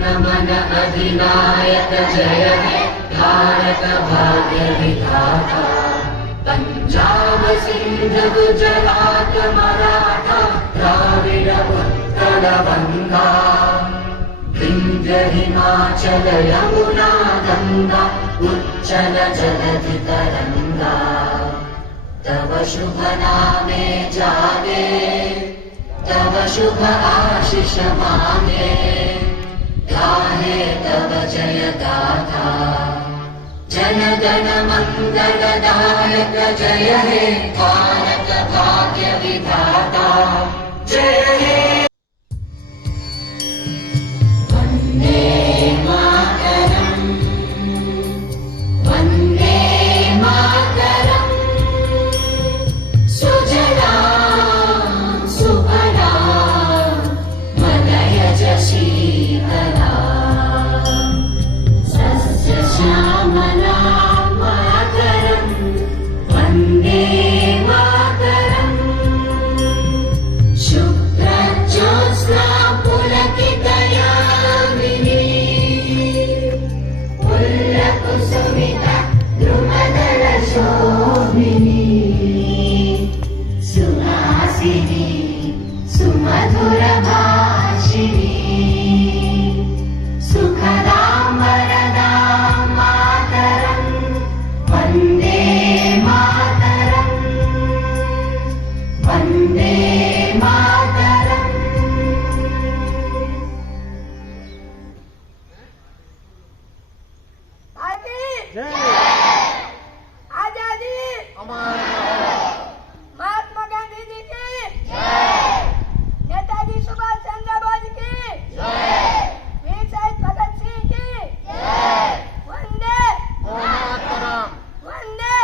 मन अधिनायक जय हे भारत भाग्य विधाता। पंजाब सिंध गुजरात मराठा द्राविड उत्कल बंगा, विंध्य हिमाचल यमुना गंगा उच्चल जलधि तरंगा। तव शुभ नामे जागे, तव शुभ आशीष मांगे, गाहे तव जय गाथा। जन गण मंगलदायक जय हे भारत भाग्य विधाता जय हे। वंदे मातरम, वंदे मातरम। सुजलां सुफलां मलयज शीतलां, सस्य श्यामलां मातरं वन्दे मातरम्। शुभ्रज्योत्स्ना पुलकितयामिनी, पुल्लकुसुमिता द्रुमदलशोभिनी, सुहासिनी सुमधुरभाषिणी, सुखदां वरदां मातरं वन्दे मातरम्, वन्दे मातरम्। आजादी महात्मा गांधी जी की, नेताजी सुभाष चंद्र बोस की, वीर शहीद भगत सिंह की, वंदे वंदे।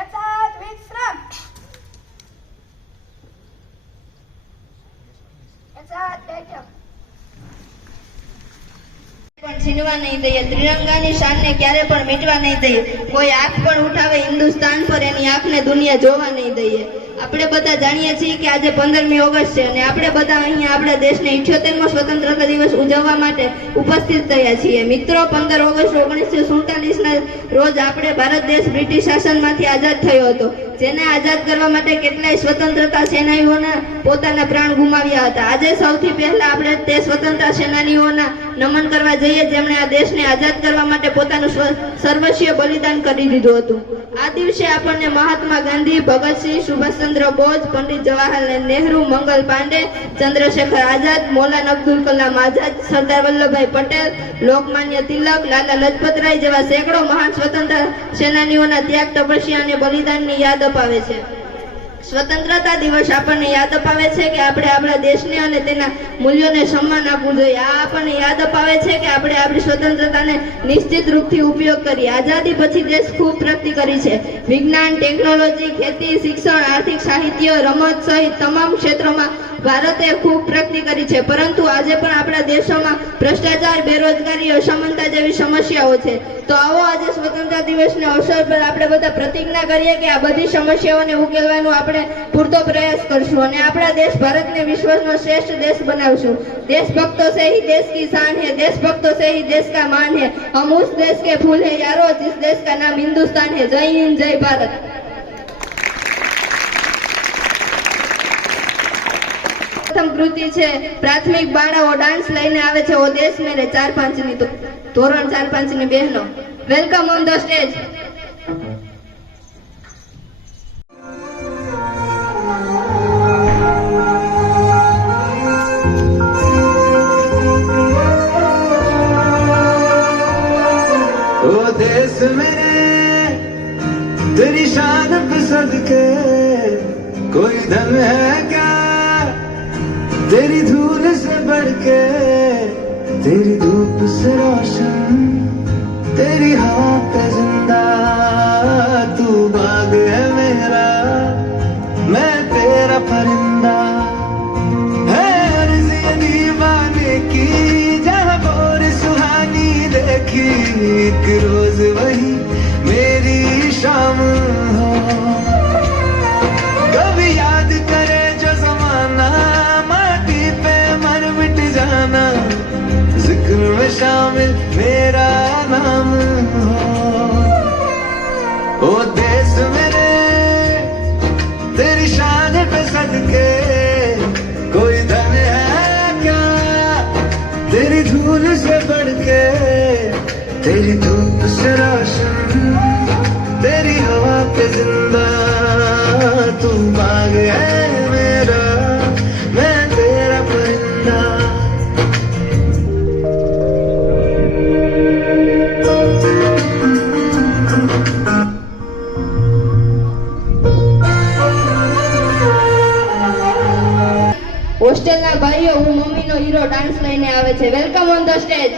एक साथ विश्राम, एक साथ बैठो। પણ છીનવા નહીં દઈએ, ત્રિરંગાની શાનને ક્યારે પણ મીટવા નહીં દઈએ, કોઈ આંખ પણ ઉઠાવે હિન્દુસ્તાન પર એની આંખને દુનિયા જોવા નહીં દઈએ। આપણે બધા જાણીએ છીએ કે આજે 15મી ઓગસ્ટ છે અને આપણે બધા અહીંયા આપણા દેશને 78મો સ્વતંત્રતા દિવસ ઉજવવા માટે ઉપસ્થિત થયા છીએ। મિત્રો, 15 ઓગસ્ટ 1947ના રોજ આપણે ભારત દેશ બ્રિટિશ શાસનમાંથી આઝાદ થયો હતો, જેને આઝાદ કરવા માટે કેટલાય સ્વતંત્રતા સેનાનીઓના પોતાના પ્રાણ ગુમાવ્યા હતા। આજે સૌથી પહેલા આપણે તે સ્વતંત્રતા સેનાનીઓના નમન કરવા જઈએ જેમણે આ દેશને આઝાદ કરવા માટે પોતાનું સર્વસ્વ બલિદાન કરી દીધું હતું। આ દિવસે આપણને મહાત્મા ગાંધી, ભગતસિંહ, સુભાષચંદ્ર બોઝ, પંડિત જવાહરલાલ નહેરુ, મંગલ પાંડે, ચંદ્રશેખર આઝાદ, મૌલાના અબ્દુલ કલામ આઝાદ, સરદાર વલ્લભભાઈ પટેલ, લોકમાન્ય તિલક, લાલા લજપતરાય જેવા સેંકડો મહાન સ્વતંત્રતા સેનાનીઓના ત્યાગ, તપસ્યા અને બલિદાનની યાદ અપાવે છે। સ્વતંત્રતા દિવસ આપણને યાદ અપાવે છે કે આપણે આપણા દેશને અને તેના મૂલ્યોને સન્માન આપવું જોઈએ। આ આપણને યાદ અપાવે છે કે આપણે આપણી સ્વતંત્રતાને નિશ્ચિત રૂપથી ઉપયોગ કરીએ। આઝાદી પછી દેશ ખૂબ પ્રગતિ કરી છે। વિજ્ઞાન, ટેકનોલોજી, ખેતી, શિક્ષણ, આર્થિક, સાહિત્ય, રમત સહિત તમામ ક્ષેત્રોમાં ભારતે ખૂબ પ્રગતિ કરી છે, પરંતુ આજે પણ આપણા દેશોમાં ભ્રષ્ટાચાર, બેરોજગારી, અસમાનતા જેવી સમસ્યાઓ છે। તો આવો આજે સ્વતંત્રતા દિવસના અવસર પર આપણે બધા પ્રતિજ્ઞા કરીએ કે આ બધી સમસ્યાઓને ઉકેલવાનો આપણે પૂરતો પ્રયાસ કરશું અને આપણા દેશ ભારતને વિશ્વનો શ્રેષ્ઠ દેશ બનાવશું। देशभक्तों से ही देश की शान है, देशभक्तों से ही देश का मान है। हम उस देश के फूल है यारो, जिस देश का नाम हिंदुस्तान है। जय हिंद, जय भारत। પ્રથમ કૃતિ છે પ્રાથમિક બાળાઓ ડાન્સ લઈને આવે છે ઓ દેશ મેરે 4-5 ની, તો ધોરણ 4-5 ની બહેનો, વેલકમ ઓન ધ સ્ટેજ। ओ देश मेरे तेरी शान पे सदके कोई दम है क्या तेरी धूल से बढ़ के, तेरी धूप से रोशन, तेरी हवा पे जिंदा। तू बाग है मेरा, मैं तेरा परिंदा। है अर्ज़ ये दीवाने की जहाँ बोर सुहानी देखी, एक रोज वही मेरी शाम हो। कभी याद करे जो जमाना शामिल मेरा नाम हो। ओ देश मेरे तेरी शान पे सदके, कोई धन है क्या तेरी धूल से बढ़ के, तेरी धूप से रोशन तेरी हवा पे जिंदा, तू बाग है मेरा मैं तेरा परिंदा। હોસ્ટેલના ભાઈઓ, હું મમ્મીનો હીરો ડાન્સ લઈને આવે છે. Welcome on the stage.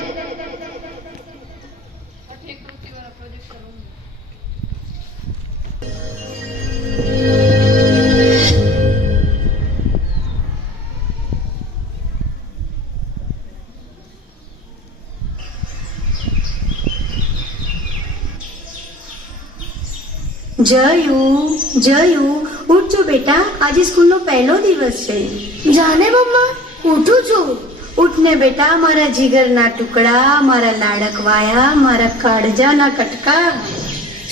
Jayu ઉઠજો બેટા, આજે સ્કૂલનો પહેલો દિવસ છે. જાને મમ્મા, ઉઠું છું. ઉઠને બેટા મારા જીગરના ટુકડા, મારા લાડકવાયા, મારા કાળજાના કટકા.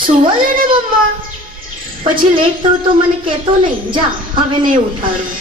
સુવા દે ને મમ્મા. પછી લેટ થયું તો મને કહેતો નહીં. જા, હવે નહીં ઉઠાડું.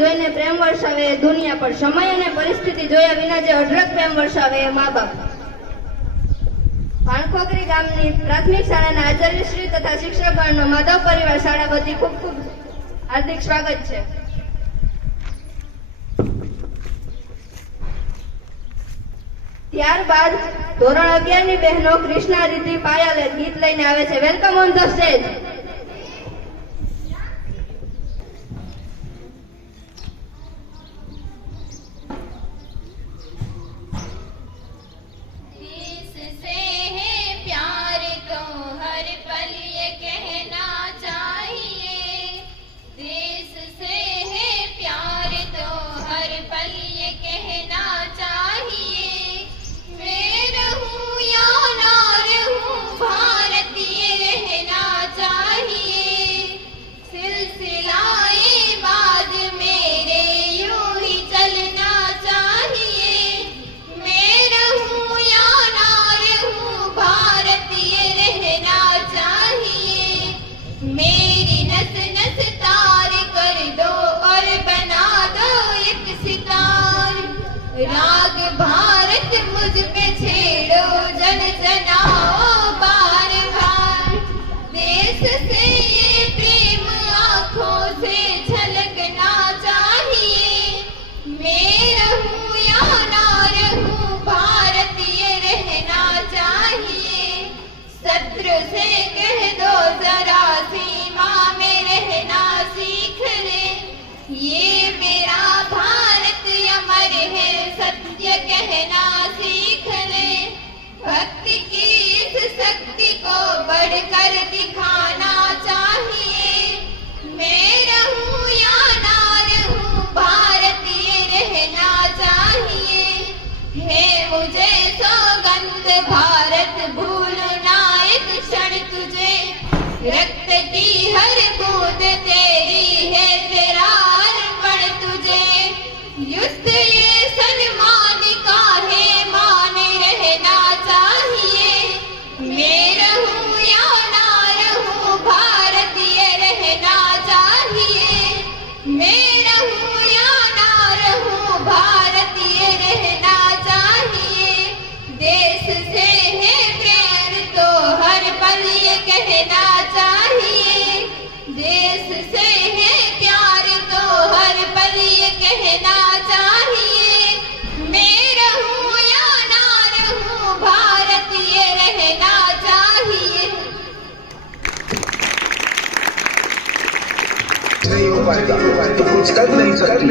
જોઈને પ્રેમ વરસાવે એ દુનિયા, પણ સમય અને પરિસ્થિતિ જોયા વિના જે અઢળક પ્રેમ વરસાવે એ મા બાપ. ભાણખોખરી ગામની પ્રાથમિક શાળાના આચાર્યશ્રી તથા શિક્ષકગણનો માધવ પરિવાર શાળા વતી ખૂબ ખૂબ હાર્દિક સ્વાગત છે. ત્યારબાદ ધોરણ 11 ની બહેનો કૃષ્ણા, રીતિ, પાયલ ગીત લઈને આવે છે. Welcome on the stage. राग भारत मुझ पे छेड़ो जन जनाओ बार बार, देश से ये प्रेम आंखों से छलकना चाहिए। मैं रहूं या ना रहूं भारतीय रहना चाहिए। शत्रु से कह दो जरा सीमा में रहना सीख ले, ये मेरा भारत अमर है सत्य कहना सीख ले। भक्ति की इस शक्ति को बढ़कर दिखाना चाहिए। मैं रहूं या ना रहूं भारतीय रहना चाहिए। है मुझे सौगंध भारत भूलना एक क्षण तुझे, रक्त की हर बूंद तेरी है तेरा अर्पण तुझे। युद्ध ये सन्मान का है माने रहना चाहिए। मैं रहूं या ना रहूं भारतीय रहना चाहिए। मैं रहूं या ना रहूं भारतीय रहना चाहिए। देश से है प्यार तो हर पल ये कहना चाहिए। देश से है प्यार तो हर पल ये कहना चाहिए। मैं रहूं या ना रहूं भारतीय रहना चाहिए। नहीं हो पाएगा तो कुछ कर नहीं सकती।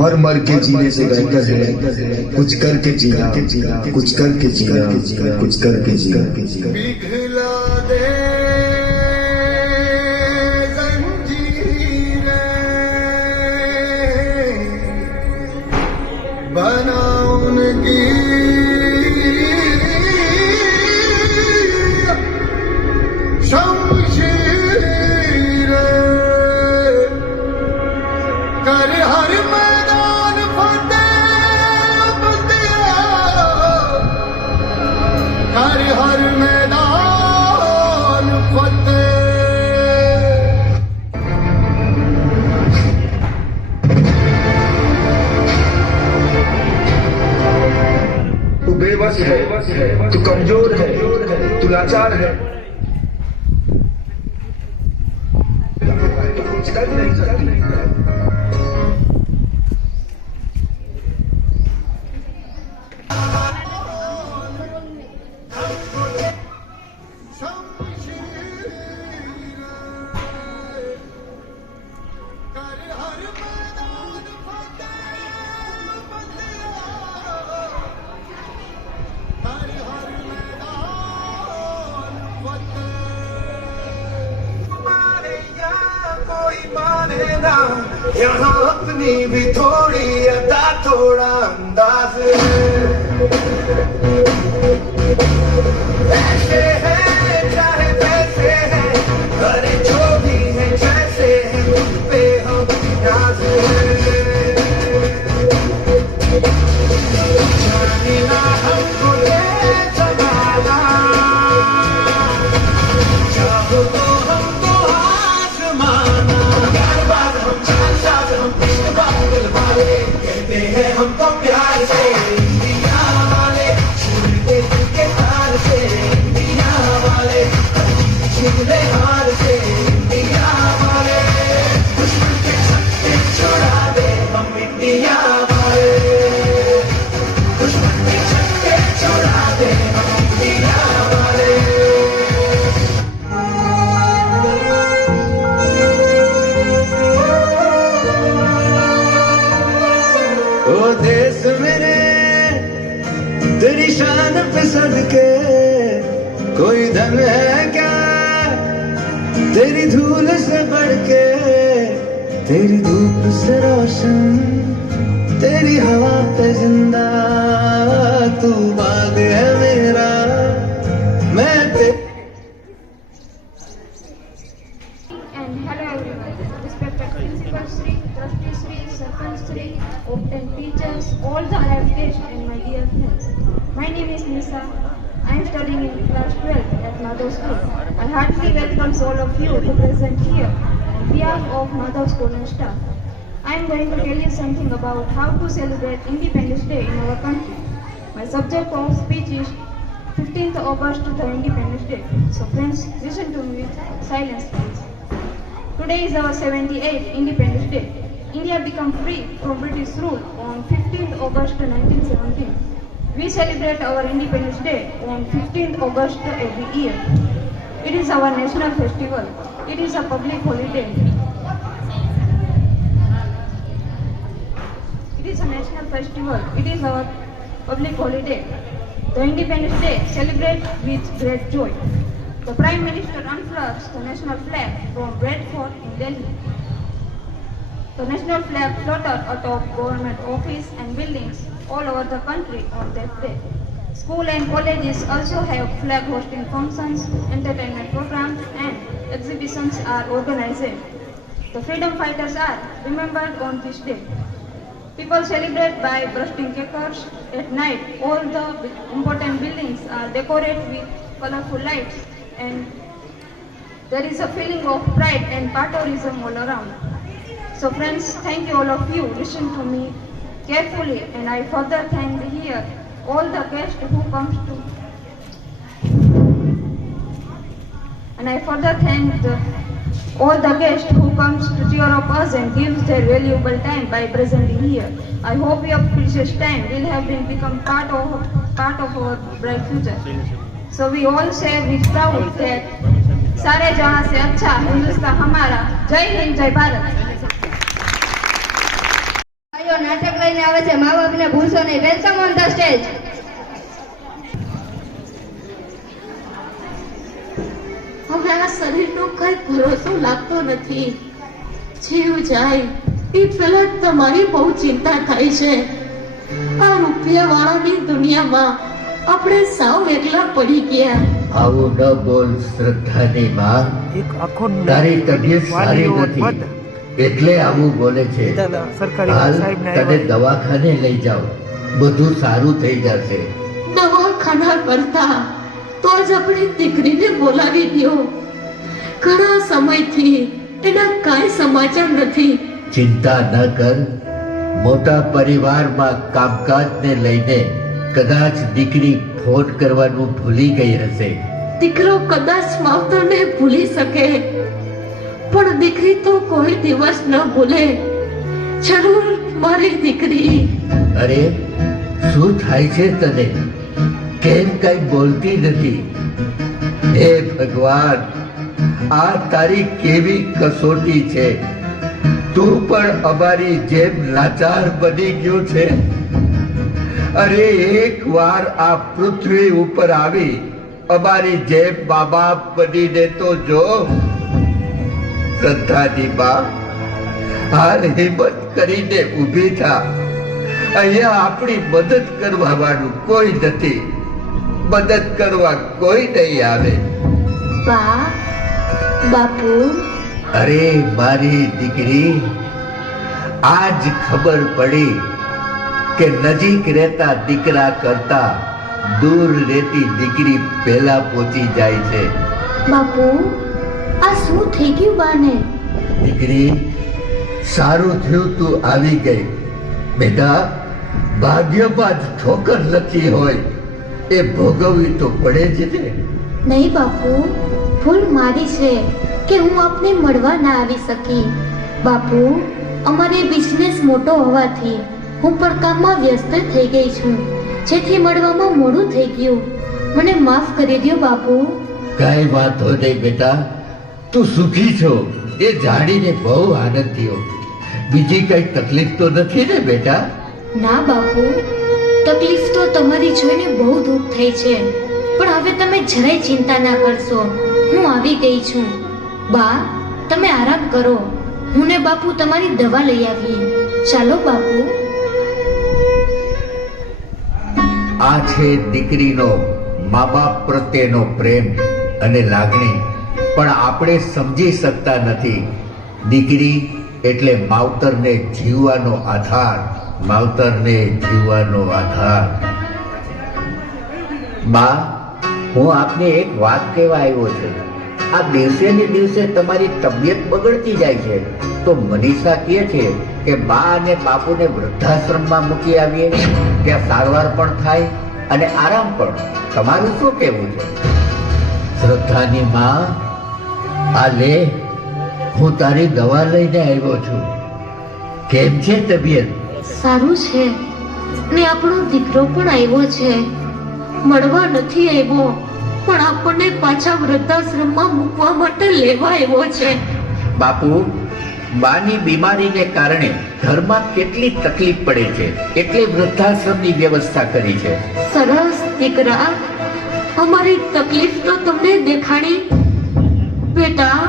मर मर के जीने से बेहतर है कुछ करके जीना, कुछ करके जीना, कुछ करके जीना। पिघला दे जंजीरें, बना उनकी शमशीरें, कर हर मैदान फतेह दिया, कर हर मैदान बेबस है, तू कमजोर है, तू लाचार है, तू कुछ कर नहीं सकती। यहाँ अपनी भी थोड़ी अदा थोड़ा अंदाज ऐसे है चाहे वैसे है, अरे जो भी है जैसे है उन पे हम नाज जाने ना हमको ले जमाना, चाहो तो हमको आजमाना। कहते हैं हमको प्यार से इंडिया वाले, छोड़ के दिल के तार से इंडिया वाले, छिगले हार से इंडिया वाले, दुश्मन के छक्के छोड़ा दे हम इंडिया वाले, दुश्मन के छक्के छोड़ा दे हम इंडिया वाले। ओ देश मेरे तेरी शान पे सदके, कोई धन है क्या तेरी धूल से बढ़ के, तेरी धूप से रोशन तेरी हवा पे जिंदा, तू बाग है मेरा मैं ते And hello everyone, respected Principal Sri, Trustee Sri, Sarpanch Sri, Optan teachers, all the higher guests and my dear friends. My name is Nisa. I am studying in class 12 at Madhav School. I heartily welcome all of you to present here on behalf of Madhav School and staff. I am going to tell you something about how to celebrate Independence Day in our country. My subject of speech is 15th August, the Independence Day. So friends, listen to me with silence please. Today is our 78th Independence Day. India became free from British rule on 15th August 1917. We celebrate our Independence Day on 15th August every year. It is our national festival. It is a public holiday. It is a national festival. It is our public holiday. The Independence Day celebrate with great joy. The Prime Minister unfurls the national flag from Red Fort in Delhi. The national flag fluttered atop government office and buildings all over the country on that day. School and colleges also have flag hosting functions, entertainment programs and exhibitions are organized. The freedom fighters are remembered on this day. People celebrate by bursting crackers. At night, all the important buildings are decorated with colorful lights and there is a feeling of pride and patriotism all around. So friends, thank you all of you. Listen to me carefully and I further thank here all the guests who comes to all the guests who comes to cheer up us and gives their valuable time by presenting here. I hope your precious time will have become part of our bright future. So we all say with proud that सारे जहां से अच्छा हिंदुस्तान हमारा. जय हिंद, जय भारत. ભાઈઓ નાટક લઈને આવે છે, મા બાપને ભૂલશો નહીં. Welcome on the stage. હવે આ શરીરનો કઈ ભરોસો લાગતો નથી. જીવ જાય એ પહેલા તમારી બહુ ચિંતા થાય છે. આ રૂપિયાવાળાની દુનિયામાં આપણે સાવ એકલા પડી ગયા. આવું ન બોલ શ્રદ્ધાની માં, તારી તબિયત સારી નથી એટલે આવું બોલે છે. હાલ તને દવાખાને લઈ જાઓ, બધું સારું થઈ જશે. દવાખાના કરતા તો જ આપણી દીકરીને બોલાવી દો. ઘણા સમયથી એના કાંઈ સમાચાર નથી. ચિંતા ન કર, મોટા પરિવારમાં કામકાજને લઈને કદાચ દીકરી ફોન કરવાનું ભૂલી ગઈ હશે. દીકરો કદાચ માવતરને ભૂલી શકે, પણ દીકરી તો કોઈ દિવસ ન ભૂલે. જરૂર મારી દીકરી. અરે શું થાય છે તને? કેમ કઈ બોલતી નથી? હે ભગવાન, આ તારી કેવી કસોટી છે. તું પણ અમારી જેમ લાચાર બની ગયો છે. અરે એક વાર આ પૃથ્વી ઉપર આવી અમારી જેમ મા બાપ બનીને તો જો. શ્રદ્ધાની બા, હાલ હિંમત કરીને ઊભી થા. અહીંયા આપણી મદદ કરવા વાળું કોઈ નથી. મદદ કરવા કોઈ નહીં આવે. બા, બાપુ. અરે મારી દીકરી, આજ ખબર પડી કે નજીક રહેતા દીકરા કરતા દૂર રહેતી દીકરી પહેલા પહોંચી જાય છે. બાપુ, આ શું થઈ ગયું બાને? દીકરી, સારું થયું તું આવી ગઈ. બેટા, ભાગ્યમાં જ ઠોકર લખી હોય એ ભોગવવી તો પડે જ ને. નહીં બાપુ, ભૂલ મારી છે કે હું આપને મળવા ના આવી શકી. બાપુ, અમારે બિઝનેસ મોટો હોવાથી હું પણ કામમાં વ્યસ્ત થઈ ગઈ છું, જેથી મળવામાં મોડું થઈ ગયું. મને માફ કરી દો બાપુ. કઈ વાંધો નહીં બેટા, તું સુખી છો એ જાણીને બહુ આનંદ થયો. બીજી કઈ તકલીફ તો નથી ને બેટા? ના બાપુ, તકલીફ તો તમારી જોઈને બહુ દુઃખ થઈ છે, પણ હવે તમે જરાય ચિંતા ના કરશો. હું આવી ગઈ છું. બા, તમે આરામ કરો. હું ને બાપુ તમારી દવા લઈ આવીએ. ચાલો બાપુ. આ છે દીકરીનો મા બાપ પ્રત્યેનો પ્રેમ અને લાગણી, પણ આપણે સમજી શકતા નથી. દીકરી એટલે માવતરને જીવવાનો આધાર. માવતરને જીવવાનો આધાર. બા, હું આપને એક વાત કહેવા આવ્યો છું. આ દિવસે ને દિવસે તમારી તબિયત બગડતી જાય છે, તો મનીષા કહે છે કે બા અને બાપુને વૃદ્ધાશ્રમમાં મૂકી આવીએ, ત્યાં સારવાર પણ થાય અને આરામ પણ. તમારું શું કહેવું છે? શ્રદ્ધાની માં, આ લે, હું તારી દવા લઈને આવ્યો છું. કેમ છે તબિયત? સારું છે ને આપણો દીકરો પણ આવ્યો છે. મળવા નથી આવ્યો, પણ આપણને પાછા વૃદ્ધાશ્રમમાં મૂકવા માટે લેવા આવ્યો છે. બાપુ, બાની બીમારીને કારણે ઘરમાં કેટલી તકલીફ પડે છે, એટલે વૃદ્ધાશ્રમની વ્યવસ્થા કરી છે. સરસ દીકરા, અમારી તકલીફ તો તમને દેખાણી. બેટા,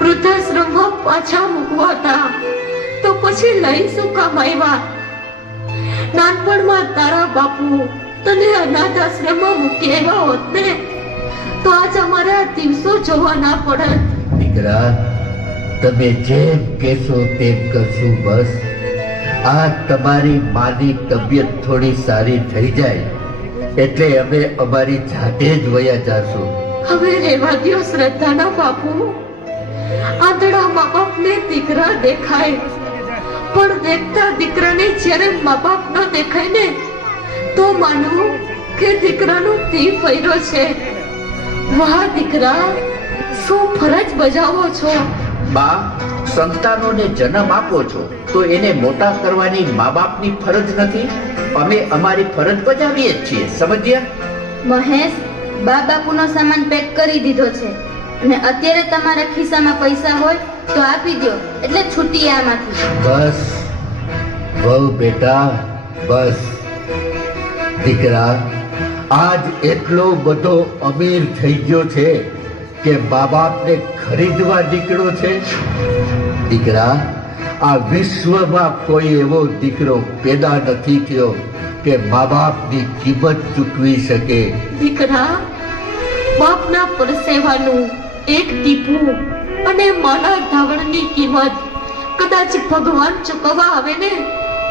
વૃદ્ધાશ્રમમાં પાછા મૂકવાતા તો પછી લઈ શું કામ આવ્યા? નાનપણમાં તારા બાપુ તને અનાથ આશ્રમમાં મૂકી આવ્યા હોત ને, તો આજ અમારા દિવસો જોવા ના પડત. દીકરા, તમે જેમ કહેશો તેમ કરશું. બસ આ તમારી માની તબિયત થોડી સારી થઈ જાય એટલે અમે અમારી જાતે જ વયા જાશું. હવે રેવા દ્યો શ્રદ્ધાના બાપુ. આંધળા મા બાપને દીકરા દેખાય, પણ દેખતા દીકરાને જ્યારે મા બાપ ન દેખાય ને, તો માનવું કે દીકરાનો તી ફર્યો છે. વાહ દીકરા, શું ફરજ બજાવો છો? બા, સંતાનોને જન્મ આપો છો તો એને મોટા કરવાની મા બાપની ફરજ નથી? અમે અમારી ફરજ બજાવીએ જ છીએ, સમજ્યા? મહેશ, બા બાપુનો સામાન પેક કરી દીધો છે અને અત્યારે તમારા ખિસ્સામાં પૈસા હોય તો આપી દો, એટલે છૂટીએ આમાંથી. બસ વહુ બેટા, બસ. દીકરા, આજ એટલો બધો અમીર થઈ ગયો છે કે મા બાપને ખરીદવા નીકળ્યો છે. દીકરા, આ વિશ્વમાં કોઈ એવો દીકરો પેદા નથી થયો કે મા બાપની કિંમત ચૂકવી શકે. દીકરા, બાપના પરસેવાનું એક ટીપું અને માના ધાવણની કિંમત કદાચ ભગવાન ચૂકવવા આવે ને,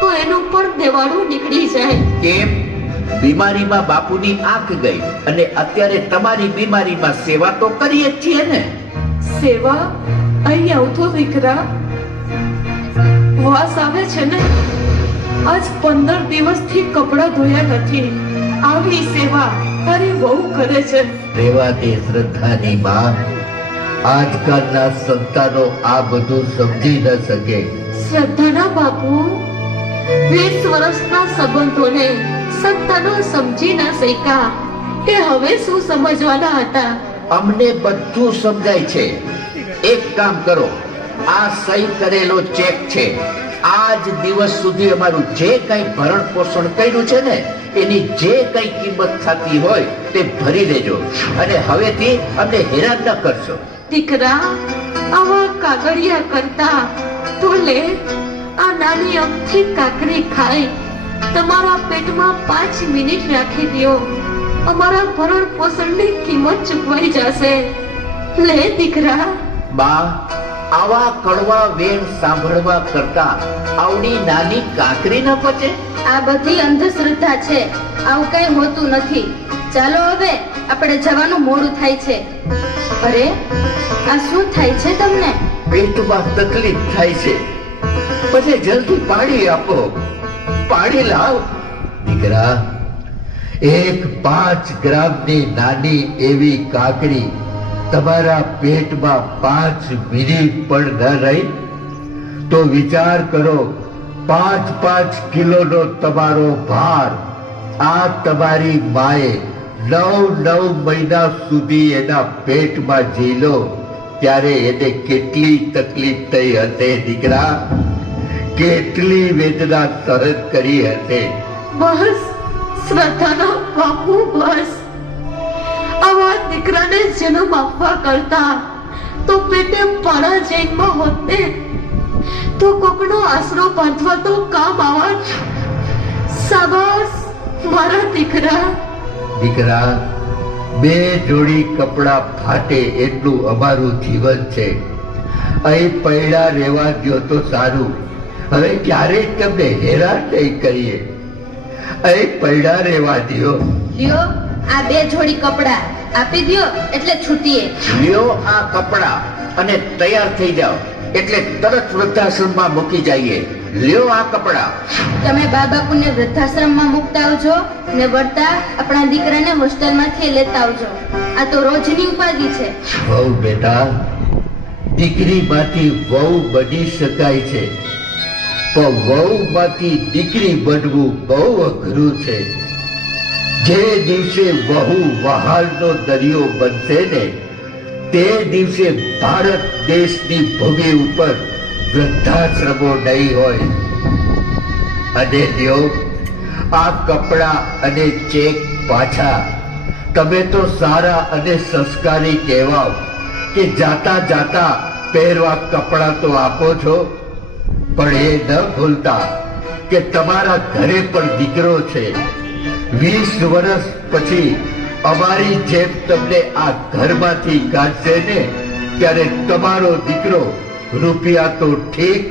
તો એનું પણ દેવાળું નીકળી જાય. કેમ? બીમારીમાં બાપુની આંખ ગઈ અને અત્યારે તમારી બીમારીમાં સેવા તો કરીએ જ છીએ ને. સેવા? અહીં આવતો દીકરા, વાસ આવે છે ને? આજ 15 દિવસથી કપડાં ધોયા નથી. આવી સેવા તારી વહુ કરે છે. રેવા દે શ્રદ્ધાની માં. આજકાલના સંતાનો આ બધું સમજી ન શકે. શ્રદ્ધાના બાપુ 20 વર્ષના સંબંધોને સંતાનો સમજી ન શક્યા તે હવે શું સમજવાના હતા? અમને બધું સમજાય છે. એક કામ કરો, આ સહી કરેલો ચેક છે. આજ દિવસ સુધી અમારું જે કઈ ભરણ પોષણ કર્યું છે ને એની જે કઈ કિંમત થતી હોય તે ભરી દેજો અને હવેથી અમને હેરાન ન કરશો. દીકરા, આવા કાગળિયા કરતા તો લે આ નાની અમથી કાકરી ખાઈ તમારા પેટમાં 5 મિનિટ રાખી દ્યો. અમારા ભરણ પોષણની કિંમત ચૂકવાઈ જશે. લે દીકરા. બા, આવા કડવા વેણ સાંભળવા કરતા આવડી નાની કાકરી ન પચે? આ બધી અંધશ્રદ્ધા છે. આવું કઈ હોતું નથી. ચાલો હવે આપણે જવાનું મોડું થાય છે. અરે, આ શું થાય છે તમને? પેટમાં તકલીફ થાય છે. પછી જલ્દી પાણી આપો. પાણી લાવ. દીકરા, એક 5 ગ્રામની નાની એવી કાકડી તમારા પેટમાં 5 મિનિટ પણ ન રહી તો વિચાર કરો. 5 કિલોનો તમારો ભાર આ તમારી માએ 9 મહિના સુધી એના પેટમાં ઝીલો ત્યારે એને કેટલી તકલીફ થઈ હશે દીકરા? કેટલી વેદના સહન કરી હશે? બસ શ્રદ્ધાના બાપુ, બસ. આવા દીકરાને જન્મ આપવા કરતા તો પેટે પાડા જન્મ હોતે તો કોકનો આશરો બાંધવા તો કામ આવત. શાબાશ મારા દીકરા. દીકરા, 2 જોડી કપડા ફાટે એટલું અમારું જીવન છે. અહીં પૈડા રહેવા દો તો સારું. હવે ક્યારેય તમને હેરાન નહીં કરીએ. અહીં પૈડા રહેવા દો. લ્યો આ 2 જોડી કપડા આપી દ્યો એટલે છૂટીએ. લ્યો આ કપડા અને તૈયાર થઈ જાઓ એટલે તરત વૃદ્ધાશ્રમમાં મૂકી જઈએ. લ્યો આ કપડા. તમે બા બાપુને વૃદ્ધાશ્રમમાં મૂકતા આવજો ને વળતા આપણા દીકરાને હોસ્ટેલમાંથી લેતા આવજો. આ તો રોજની ઉપાધિ છે. વહુ બેટા, દીકરીમાંથી વહુ બની શકાય છે પણ વહુમાંથી દીકરી બનવું બહુ અઘરું છે. જે દિવસે વહુ વહાલનો દરિયો બનશે ને તે દિવસે ભારત દેશની ભૂમિ ઉપર વૃદ્ધાશ્રમો નહીં હોય. અને લ્યો આ કપડા અને ચેક પાછા. તમે તો સારા અને સંસ્કારી કહેવાઓ કે જાતા જાતા પહેરવા કપડા તો આપો છો, પણ એ ન ભૂલતા કે તમારા ઘરે પણ દીકરો છે. 20 વર્ષ પછી અમારી જેમ તમને આ ઘરમાંથી કાઢશે ને ત્યારે તમારો દીકરો રૂપિયા તો ઠીક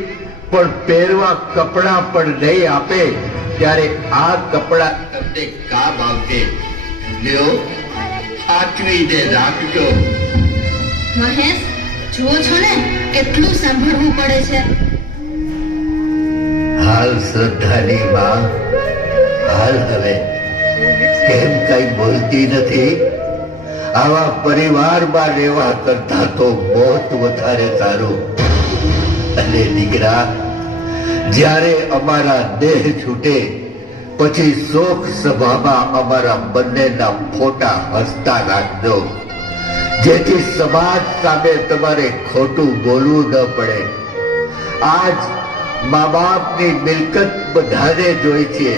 પણ પહેરવા કપડા પણ નહીં આપે ત્યારે આ કપડા તમને કામ આવશે. લ્યો સાચવીને રાખજો. મહેશ, જુઓ છો ને કેટલું સાંભળવું પડે છે. હાલ શ્રદ્ધાની માં, હાલ હવે કેમ કઈ બોલતી નથી? આવા પરિવારમાં રહેવા કરતા તો બહુ વધારે સારું. અને દીકરા, જ્યારે અમારા દેહ છૂટે પછી શોક સભામાં અમારા બંનેના ફોટા હસતા રાખજો જેથી સમાજ સામે તમારે ખોટું બોલવું ન પડે. આજ મા બાપની મિલકત બધાને જોઈ છે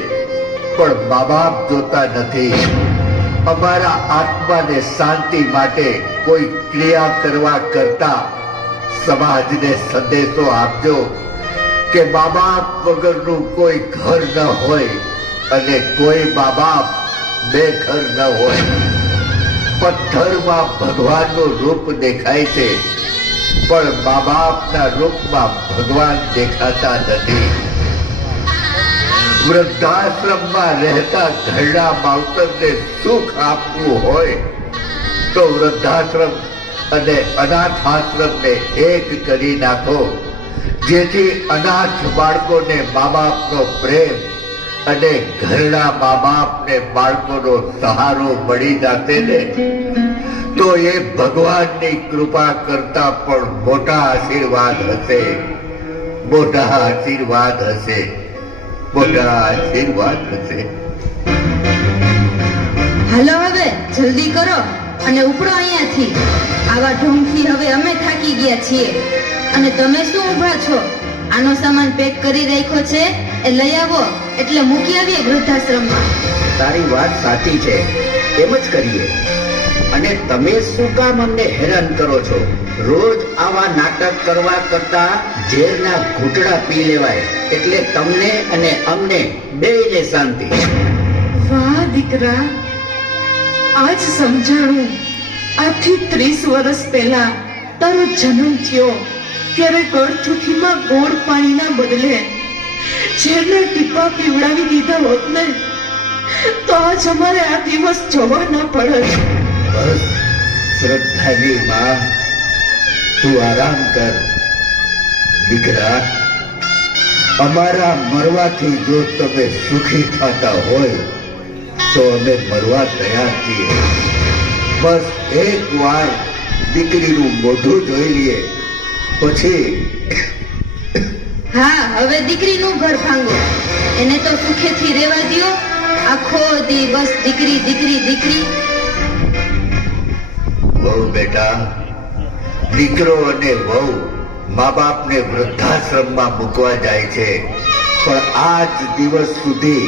પણ મા બાપ જોતા નથી. અમારા આત્માને શાંતિ માટે કોઈ ક્રિયા કરવા કરતા સમાજને સંદેશો આપજો કે મા બાપ વગરનું કોઈ ઘર ન હોય અને કોઈ મા બાપ બેઘર ન હોય. પથ્થરમાં ભગવાનનું રૂપ દેખાય છે પણ મા બાપના રૂપમાં ભગવાન દેખાતા નથી. વૃદ્ધાશ્રમમાં રહેતા ઘરડા માવતરને સુખ આપવું હોય તો વૃદ્ધાશ્રમ અને અનાથ આશ્રમને એક કરી નાખો જેથી અનાથ બાળકોને મા બાપનો પ્રેમ અને ઘરના મા બાપને બાળકોનો સહારો મળી જાતે ને તો એ ભગવાનની કૃપા કરતા પણ મોટા આશીર્વાદ હશે, મોટા આશીર્વાદ હશે, મોટા આશીર્વાદ હશે. હાલો હવે જલ્દી કરો અને ઉપડો અહીંયાથી. આવા ઢોંગથી હવે અમે થાકી ગયા છીએ. અને તમે શું ઊભા છો? આનો સામાન પેક કરી રાખ્યો છે, એ લઈ આવો એટલે મૂકી આવીએ વૃદ્ધાશ્રમમાં. તારી વાત સાચી છે, એમ જ કરીએ. અને તમે શું કામ અમને હેરાન કરો છો? રોજ આવા નાટક કરવા કરતા ઝેરના ઘૂંટડા પી લેવાય, એટલે તમને અને અમને બેયને શાંતિ. વાહ દીકરા, આજ સમજાણું. આજથી 30 વર્ષ પહેલા તારો જન્મ થયો ત્યારે ગળથૂથીમાં ગોળ પાણીના બદલે ઝેરના ટીપા પીવડાવી દીધા હોત ને તો આજ અમારે આ દિવસ જોવા ન પડત. બસ શ્રદ્ધાની માં, તું આરામ કર. દીકરા, અમારા મરવાથી જો તમે સુખી થતા હોય તો અમે મરવા તૈયાર છીએ. બસ એક વાર દીકરીનું મોઢું જોઈ લઈએ પછી. હા, હવે દીકરીનું ઘર ભાંગો. એને તો સુખેથી રહેવા દ્યો. આખો દી બસ દીકરી દીકરી દીકરી. વહુ બેટા, દીકરો અને વહુ મા બાપને વૃદ્ધાશ્રમમાં મૂકવા જાય છે, પણ આજ દિવસ સુધી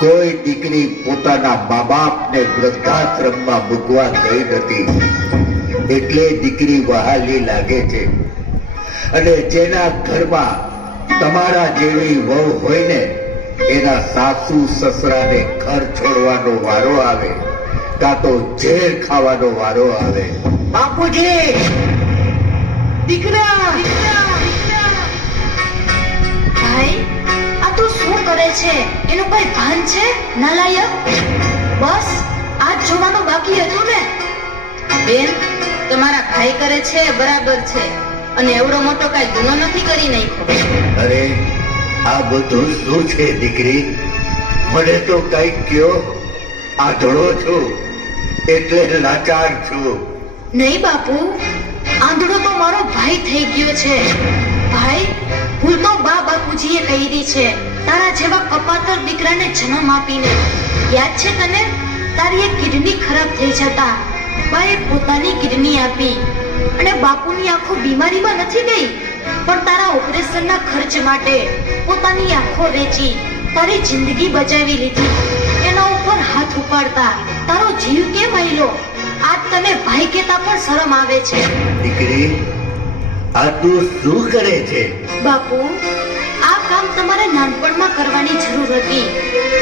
કોઈ દીકરી પોતાના મા બાપને વૃદ્ધાશ્રમમાં મૂકવા ગઈ નથી. એટલે દીકરી વહાલી લાગે છે. અને જેના ઘરમાં તમારા જેવી વહુ હોય ને એના સાસુ સસરાને ઘર છોડવાનો વારો આવે, કાં તો ઝેર ખાવાનો વારો આવે. બાપુજી! દીકરા! ભાઈ, આ તું શું કરે છે? એનું કોઈ ભાન છે? નાલાયક! બસ આજ જોવાનું બાકી હતું ને. બેન, તમારા ભાઈ કરે છે બરાબર છે, અને એવડો મોટો કાંઈ ગુનો નથી કરી નાખ્યો. અરે આ બધું શું છે દીકરી? મને તો કઈક કયો. આંધળો છું એટલે લાચાર છું. નહીં બાપુ, આંધળો તો મારો ભાઈ થઈ ગયો છે. ભાઈ, ભૂલ તો બાપુજીએ કરી છે તારા જેવા કપાતર દીકરાને જન્મ આપીને. યાદ છે તને? તારી એક કિડની ખરાબ થઈ જતા બાએ પોતાની કિડની આપી. અને બાપુની આંખો બીમારીમાં નથી ગઈ, પણ તારા ઓપરેશનના ખર્ચ માટે પોતાની આંખો વેચી તારી જિંદગી બચાવી લીધી. એના ઉપર હાથ ઉપાડતા તારો જીવ કેમ આયલો? આજ તને ભાઈ કહેતા પણ શરમ આવે છે. દીકરી, આ તું શું કરે છે? બાપુ, આ કામ તમારે નાનપણમાં કરવાની જરૂર હતી.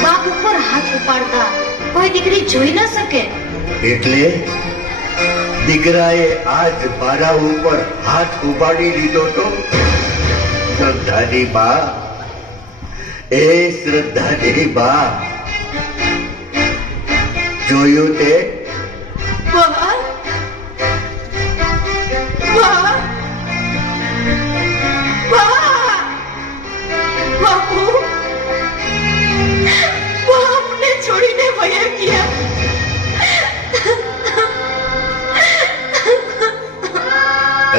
બાપ ઉપર હાથ ઉપાડતા કોઈ દીકરી જોઈ ન શકે. એટલે દીકરાએ આજ મારા ઉપર હાથ ઉપાડી લીધો તો? શ્રદ્ધાની બા, એ શ્રદ્ધાની બા, જોયું તે? વાહ! વાહ! વાહ! બાપુ, બાપને છોડીને વયા ગયા.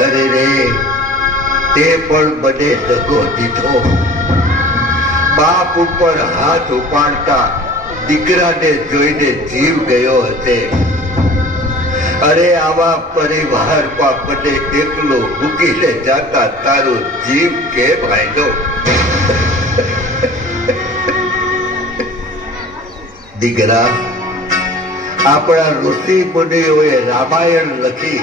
અરે રે, તે પણ મને દગો દીધો. બાપ ઉપર હાથ ઉપાડતા દીકરાને જોઈને જીવ ગયો હશે. અરે આવા પરિવારમાં મને એકલો મૂકીને જાતા તારો જીવ કેમ આયલો? દીકરા, આપણા ઋષિ મુનિઓએ રામાયણ લખી,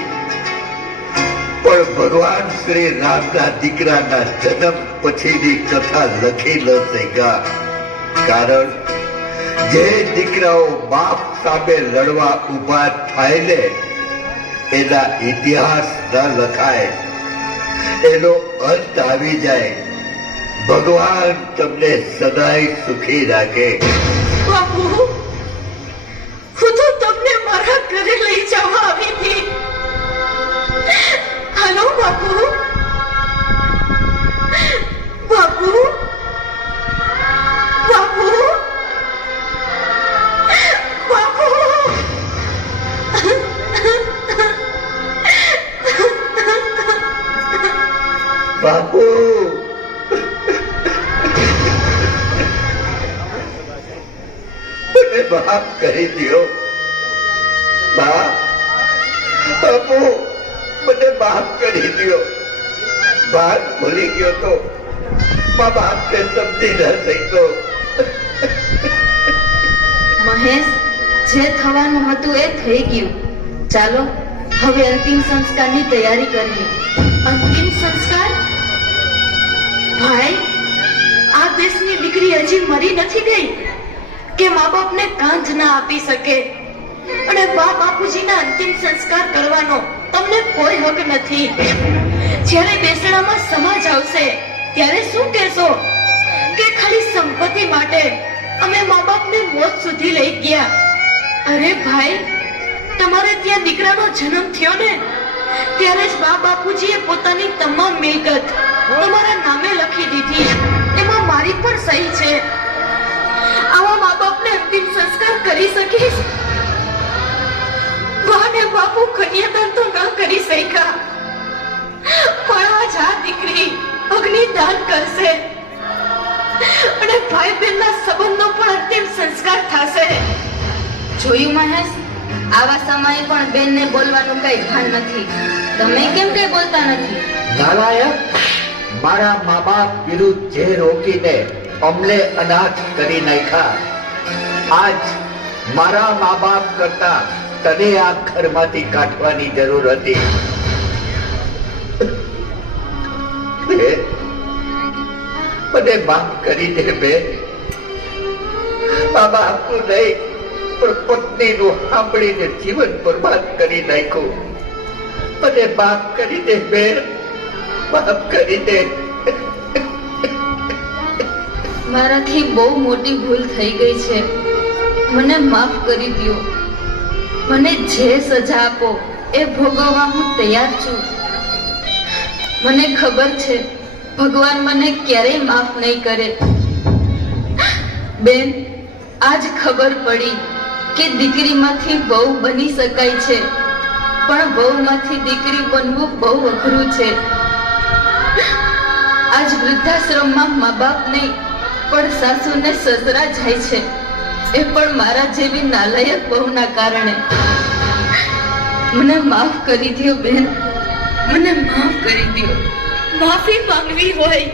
પણ ભગવાન શ્રી રામના દીકરાના જન્મ પછીની કથા લખી ન શક્યા. કારણ જે દીકરાઓ બાપ સામે લડવા ઉભા થાય ને એના ઇતિહાસ ન લખાય, એનો અંત આવી જાય. ભગવાન તમને સદાય સુખી રાખે. બાપુ, હું તો તમને મારા ઘરે લઈ જવા આવી હતી. હાલો બાપુ. બાપુ, બાપુ. માફ કરી દો બા, બાપુ મને માફ કરી દો. બાપ ભૂલી ગયો તો મા બાપને સમજી ન શક્યો. મહેશ, જે થવાનું હતું એ થઈ ગયું. ચાલો હવે અંતિમ સંસ્કારની તૈયારી કરીએ. અંતિમ સંસ્કાર? ભાઈ, આ દેશની દીકરી હજી મરી નથી ગઈ કે મા બાપને કાંધ ના આપી શકે, અને બા બાપુજીના અંતિમ સંસ્કાર કરવાનો તમને કોઈ હક નથી. જ્યારે બેસણામાં સમાજ આવશે ત્યારે શું કહેશો કે ખાલી સંપત્તિ માટે અમે મા બાપને મોત સુધી લઈ ગયા? અરે ભાઈ, તમારે ત્યાં દીકરાનો જન્મ થયો ને ત્યારે જ બા બાપુજીએ પોતાની તમામ મિલકત તમારા નામે લખી દીધી. એમાં મારી પણ સહી છે. આવા મા બાપને અંતિમ સંસ્કાર કરી શકીશ? બા ને બાપુ કન્યાદાન તો ન કરી શક્યા, પણ આજ આ દીકરી અગ્નિદાન કરશે, અને ભાઈ બહેનના સંબંધનો પણ અંતિમ સંસ્કાર થશે. જોયું મહેશ, આવા સમયે પણ બેનને બોલવાનું કઈ ભાન નથી. તમે કેમ કઈ બોલતા નથી? નાલાયક, મારા મા બાપ વિરુદ્ધ જે રોકીને અમને અનાથ કરી નાખ્યા, આજ મારા મા બાપ કરતા તને આ ઘરમાંથી કાઢવાની જરૂર હતી. મને માફ કરી દે બેન. મા બાપનું નહીં પણ પત્નીનું સાંભળીને જીવન બરબાદ કરી નાખ્યું. મને માફ કરી દે બેન, માફ કરી દે. મારાથી બહુ મોટી ભૂલ થઈ ગઈ છે, મને માફ કરી દો. મને જે સજા આપો એ ભોગવવા હું તૈયાર છું. મને ખબર છે ભગવાન મને ક્યારેય માફ નહીં કરે. બેન, આજ ખબર પડી કે દીકરીમાંથી વહુ બની શકાય છે, પણ વહુમાંથી દીકરી બનવું બહુ અઘરું છે. આજ વૃદ્ધાશ્રમમાં મા બાપ નહીં પણ સાસુ ને સસરા જાય છે, એ પણ મારા જેવી નાલાયક બહુના કારણે. મને માફ કરી દો બેન, મને માફ કરી દો. માફી માંગવી હોય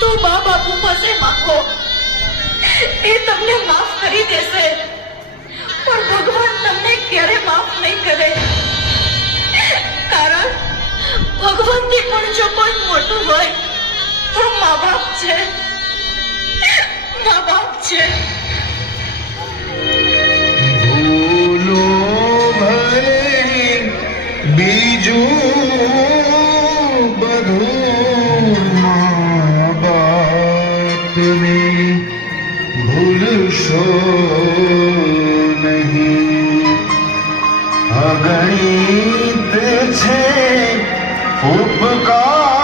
તો બા બાપુ પાસે માંગો, એ તમને માફ કરી દેશે, પણ ભગવાન તમને ક્યારે માફ નહીં કરે. કારણ ભગવાનથી પણ જો કોઈ મોટું હોય તો મા બાપ છે, મા બાપ છે. ભૂલો ભરે બીજું બધું મા બાપને ભૂલશો નહીં. અગણિત છે ઉપકાર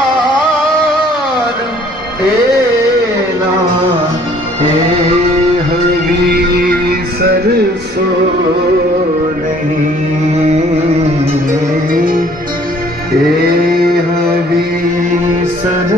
એના એ હવી સરસો નહીં, એ હવી સર